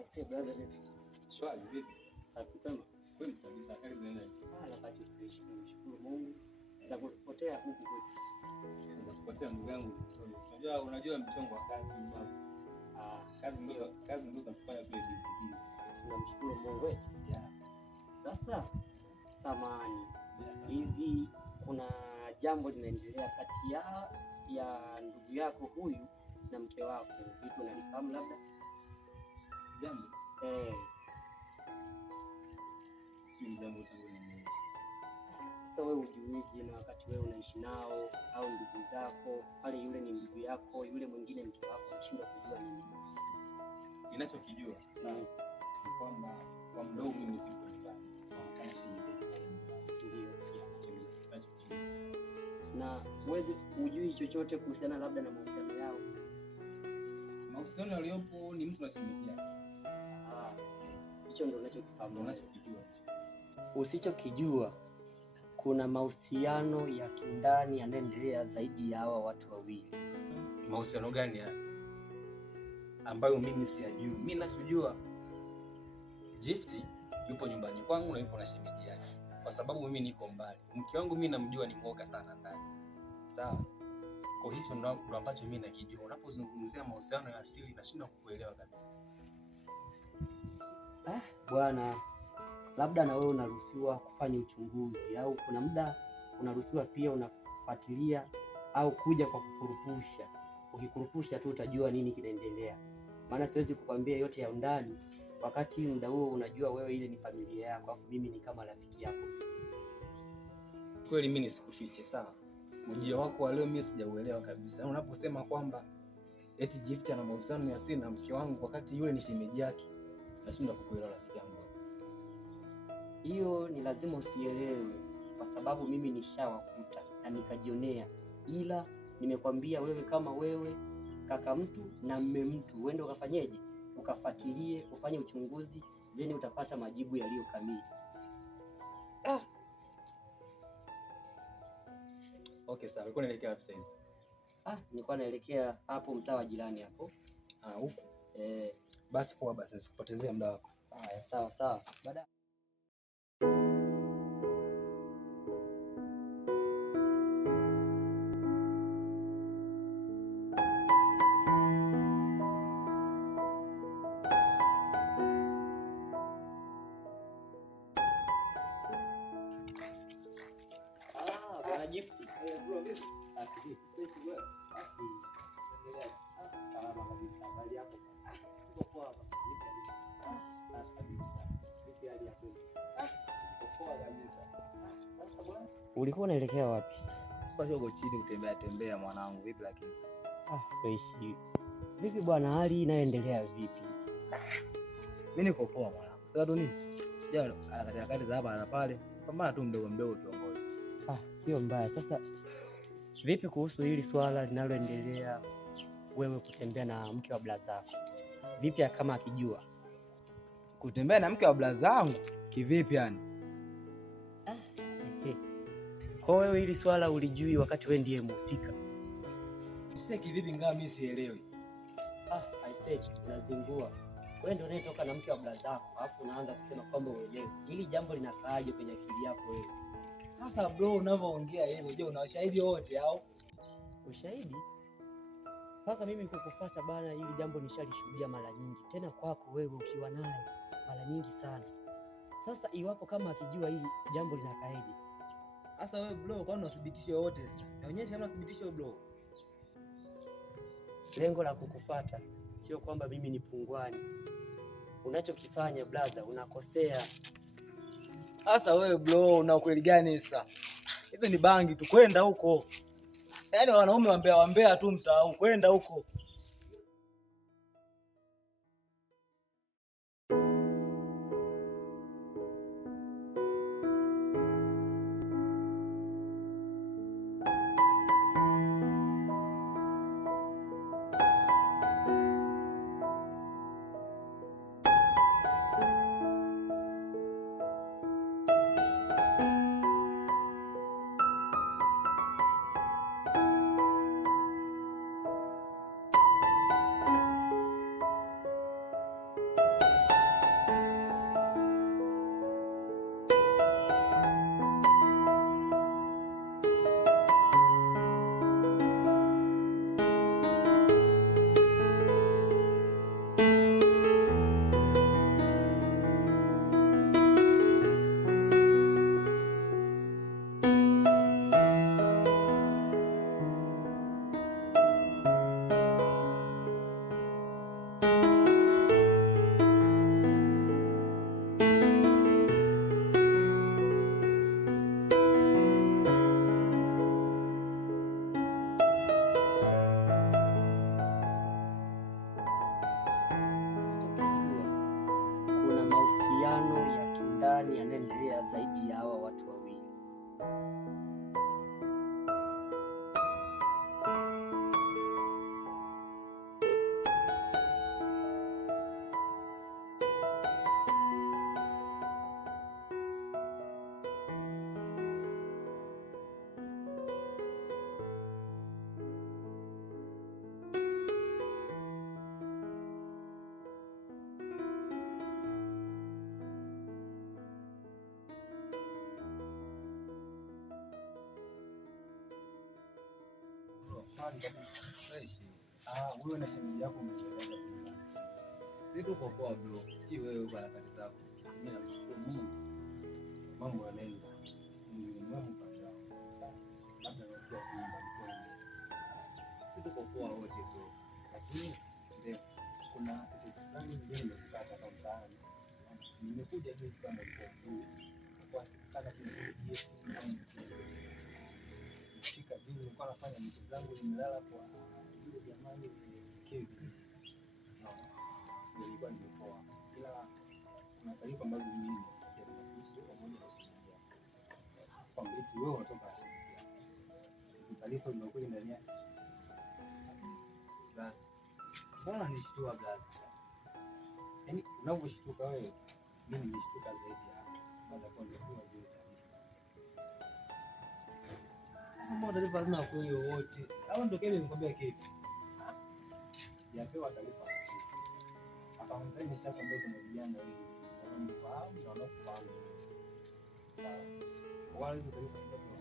Aisee brother vipi? Shwari vipi? Safi kama. Kweli kabisa kazi zinaenda. Wakati fresh tunashukuru Mungu. Za kupotea huku kwetu. Za kupotea ndugu yangu. Unajua mchongo wa kazi baba. Kazi ndio za kufanya vile busy. Tunamshukuru Mungu wetu. Yeah. Sasa samani. Hivi kuna jambo linaendelea kati ya ndugu yako huyu na mke wako. Vipi unalifahamu labda? Jambo? Si jambo tangu ni. Sasa wewe ujuije na wakati wewe unaishi nao au ndugu zako, pale yule ni ndugu yako, yule mwingine mke wako, unashindwa kujua nini? Ninachokijua sawa ni kwamba kwa mdogo mimi sipo nyumbani. Sawa kama shilingi ndio. Na uwezi ujui chochote kuhusiana labda na mahusiano yao? Mahusiano yaliyopo ni mtu na shemeji yake. Hicho ndio unachokifahamu, unachokijua. Usichokijua kuna mahusiano ya kindani yanaendelea zaidi ya hawa watu wawili. Mahusiano gani haya ambayo mimi siyajui? Mimi ninachojua Gift yupo nyumbani kwangu na yupo na shemeji yake. Kwa sababu mimi niko mbali. Mke wangu mimi namjua ni mwoga sana ndani. Sawa? Kwa hicho ndo ambacho mimi nakijua. Unapozungumzia mahusiano ya asili nashindwa kukuelewa kabisa. Bwana, labda na wewe unaruhusiwa kufanya uchunguzi au kuna muda unaruhusiwa pia unafuatilia au kuja kwa kukurupusha. Ukikurupusha tu utajua nini kinaendelea. Maana siwezi kukwambia yote ya undani wakati muda huo unajua wewe ile ni familia yako, afu mimi ni kama rafiki yako. Kweli mimi nisikufiche, sawa? Ujio wako wa leo mimi sijauelewa kabisa. Unaposema kwamba eti Gift ana mahusiano ya asili na mke wangu wakati yule ni shemeji yake, nashindwa kukuelewa rafiki yangu. Hiyo ni lazima usielewe kwa sababu mimi nishawakuta na nikajionea, ila nimekwambia wewe kama wewe kaka mtu na mme mtu uende ukafanyeje, ukafuatilie, ufanye uchunguzi, zeni utapata majibu yaliyo kamili. Okay, sawa. Ulikuwa unaelekea wapi sasa? Nilikuwa naelekea hapo mtaa wa jirani hapo. Huko. Basi poa basi, nisikupotezea muda wako. Haya, sawa sawa. Baada Gift. Bro, vipi? Salama kabisa. Habari yako? Uko poa hapa? Safi kabisa. Vipi hali yako? Uko poa kabisa. Sasa bwana, ulikuwa unaelekea wapi? Kwa shogo chini kutembea mwanangu. Vipi lakini? Fresh. Vipi bwana, hali inaendelea vipi? Mimi niko poa mwanangu. Sasa ndo nini? Jana harakati za hapa na pale. Pambana tu mdogo kiongozi. Sio mbaya. Sasa vipi kuhusu hili swala linaloendelea wewe kutembea na mke wa blazako? Vipi kama akijua? Kutembea na mke wa blazangu kivipi yani? Kwa wewe hili swala ulijui wakati wewe ndiye mhusika? Sasa kivipi ngawa mimi sielewi. Unazingua. Wewe ndio unayetoka na mke wa blazako, alafu unaanza kusema kwamba uelewi. Hili jambo linakaaje kwenye akili yako wewe? Sasa bro, unavyoongea hivyo, je, una ushahidi wote au? Ushahidi? Mpaka mimi kukufuata bana, hili jambo nishalishuhudia mara nyingi. Tena kwako wewe ukiwa naye mara nyingi sana. Sasa iwapo kama akijua hili jambo linakaeje? Sasa wewe bro, kwani unathibitisho wote sasa? Naonyesha kama thibitisho bro. Lengo la kukufuata sio kwamba mimi ni pungwani. Unachokifanya blaza, unakosea. Sasa wewe bro, una ukweli gani sasa? Hizo ni bangi tu, kwenda huko. Yaani wanaume wambea tu mtaa, kwenda huko. gani yanaendelea zaidi ya hawa watu wawili. Wewe na shemeji yako umeeleza kwa sasa. Sisi tuko poa bro. Hii wewe bwana kazi zako. Mimi namshukuru Mungu. Mambo yanaenda. Mungu mwema kwa sana. Labda nafua kuimba kwa. Sisi tuko poa wote bro. Lakini ndio kuna tatizo fulani ndio nimesipata kwa mtaani. Nimekuja juzi kama nilikuwa sikuwa sikana yes shika juzi nilikuwa nafanya michezo zangu nimelala kwa yule jamani Kevin. Nilikuwa nimepoa. Ila kuna taarifa ambazo mimi nimesikia zinahusu pamoja na shemeji yako. Kwa mbeti wewe unatoka shemeji yako. Hizo taarifa zinakuwa ndani yake. Basi. Mbona nishtua basi? Yaani unavyoshtuka wewe, mimi nimeshtuka zaidi hapo. Baada ya kuona zile taarifa. Sasa mbona taarifa hazina kweli wote? Au ndio Kevin nikwambia kitu? Sijapewa taarifa. Hapa mtaani nimeshakwambia kuna vijana wengi wanaofahamu na wanaofahamu. Sawa. Wale hizo taarifa sijapewa.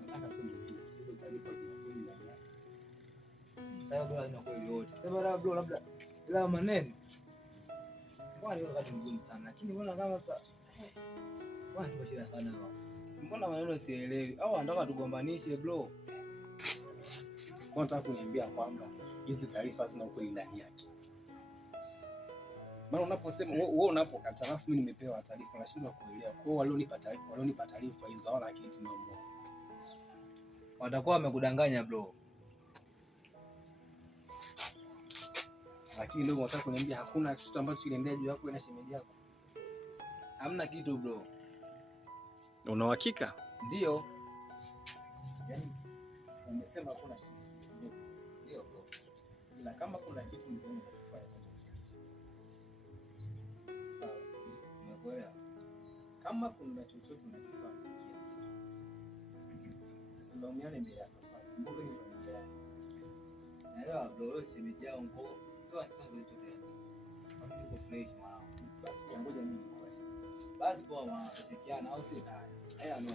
Nataka tu nijue hizo taarifa zinakwenda ndani yake. Sasa bro hazina kweli wote. Sasa bro labda ila maneno. Mbona ni wakati mgumu sana lakini mbona kama sasa bwana tupo shida sana hapa. Mbona maneno sielewi? Au anataka tugombanishe bro? Kwa nataka kuniambia kwamba hizi taarifa zina ukweli ndani yake. Maana unaposema wewe unapokataa alafu mimi nimepewa taarifa nashindwa kuelewa. Kwa hiyo walionipa taarifa hizo hawana akili timamu. Watakuwa wamekudanganya bro. Lakini ndio unataka kuniambia hakuna kitu ambacho kiliendea juu yako na shemeji yako? Hamna kitu bro. Una uhakika? Ndio. Yaani umesema hakuna kitu. Ndio bro. Ila kama kuna kitu ndio unakifanya kwa kiasi. Sawa. Umekuelewa? Kama kuna chochote unakifanya kiasi. Usilaumiane mbele ya safari. Mbona ni familia yako? Naelewa bro, wewe shemeji yangu sio achana kilichotokea. Kama niko fresh mwanangu. Basi ngoja mimi nikuache sasa. Basi poa mwana, tushirikiane au sio? Haya no.